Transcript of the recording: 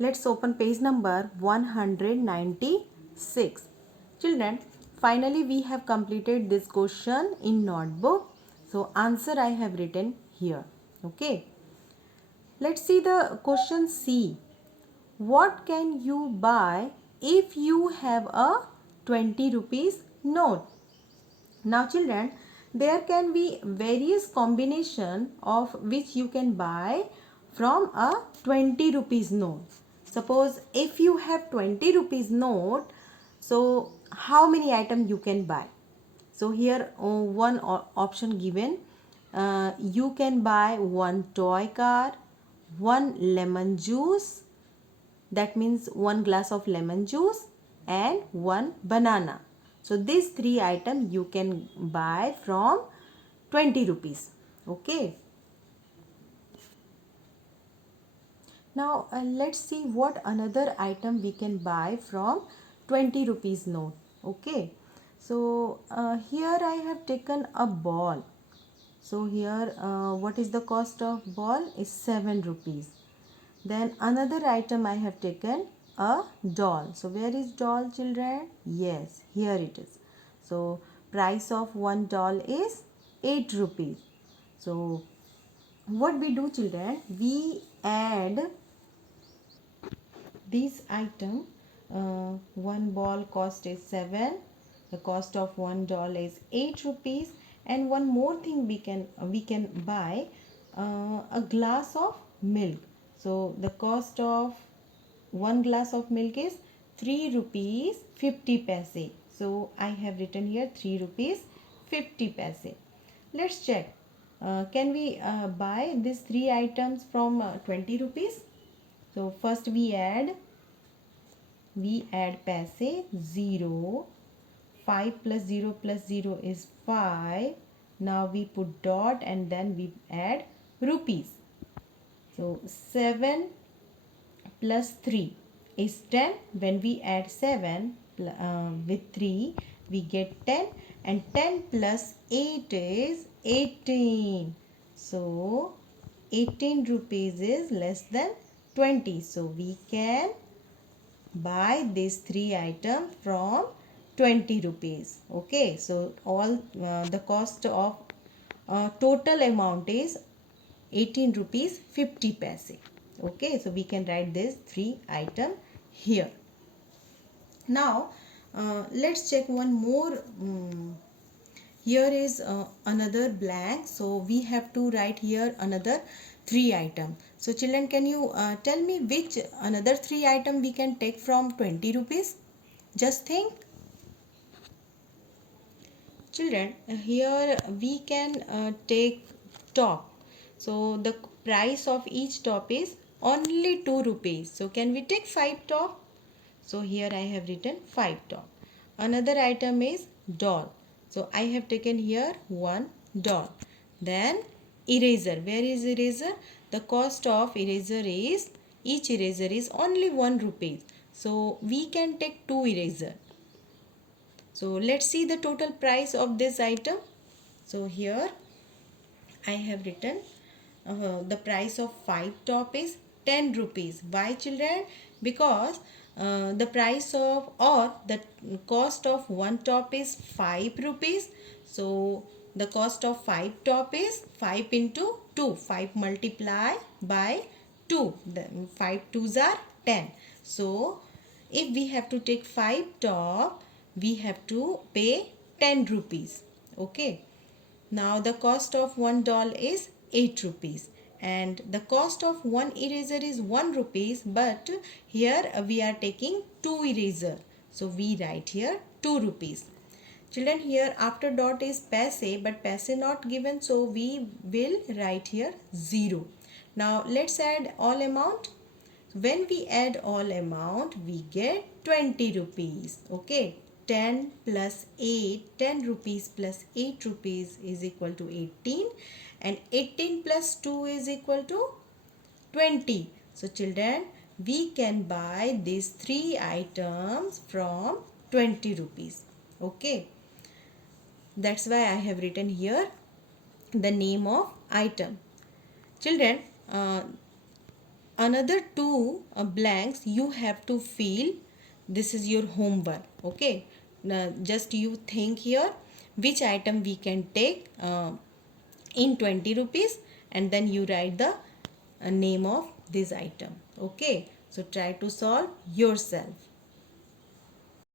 Let's open page number 196. Children, finally we have completed this question in notebook. So answer I have written here. Okay. Let's see the question C. What can you buy if you have a 20 rupees note? Now children, there can be various combination of which you can buy from a 20 rupees note. Suppose if you have 20 rupees note, so how many items you can buy? So here one option given, you can buy one toy car, one lemon juice, that means one glass of lemon juice and one banana. So these three items you can buy from 20 rupees. Okay. Now let's see what another item we can buy from 20 rupees note. Okay. So here I have taken a ball. So here what is the cost of ball is 7 rupees. Then another item I have taken a doll. So where is doll, children? Yes, here it is. So price of one doll is 8 rupees. So what we do, children? We add this item. One ball cost is 7. The cost of one doll is 8 rupees. And one more thing we can buy a glass of milk. So the cost of one glass of milk is 3 rupees 50 paise. So I have written here 3 rupees 50 paise. Let's check. Can we buy these three items from 20 rupees? So first we add paise 0. 5 plus 0 plus 0 is 5. Now we put dot and then we add rupees. So 7 plus 3 is 10. When we add 7 with 3 we get 10, and 10 plus 8 is 18. So 18 rupees is less than 20. So we can buy these three items from 20 rupees. Okay, so all the cost of total amount is 18 rupees 50 paise. Okay, so we can write this three item here. Now let's check one more. Here is another blank, so we have to write here another three item. So children, can you tell me which another three item we can take from 20 rupees? Just think. Children, here we can take top. So the price of each top is only 2 rupees. So can we take 5 top? So here I have written 5 top. Another item is doll. So I have taken here one doll. Then eraser. Where is eraser? The cost of eraser is, each eraser is only 1 rupee. So we can take 2 eraser. So let's see the total price of this item. So here I have written the price of 5 top is 10 rupees. Why, children? Because the price of, or the cost of one top is 5 rupees. So the cost of 5 top is 5 into 2. 5 multiply by 2. The 5 twos are 10. So if we have to take 5 top, we have to pay 10 rupees. Okay. Now the cost of one doll is 8 rupees, and the cost of one eraser is 1 rupees, but here we are taking 2 eraser. So we write here 2 rupees. Children, here after dot is paise, but paise not given, so we will write here 0. Now let's add all amount. When we add all amount, we get 20 rupees. Okay. 10 plus 8, 10 rupees plus 8 rupees is equal to 18, and 18 plus 2 is equal to 20. So children, we can buy these three items from 20 rupees. Okay. That's why I have written here the name of item. Children, another two blanks you have to fill. This is your homework. Okay, now just you think here which item we can take in 20 rupees, and then you write the name of this item. Okay, so try to solve yourself.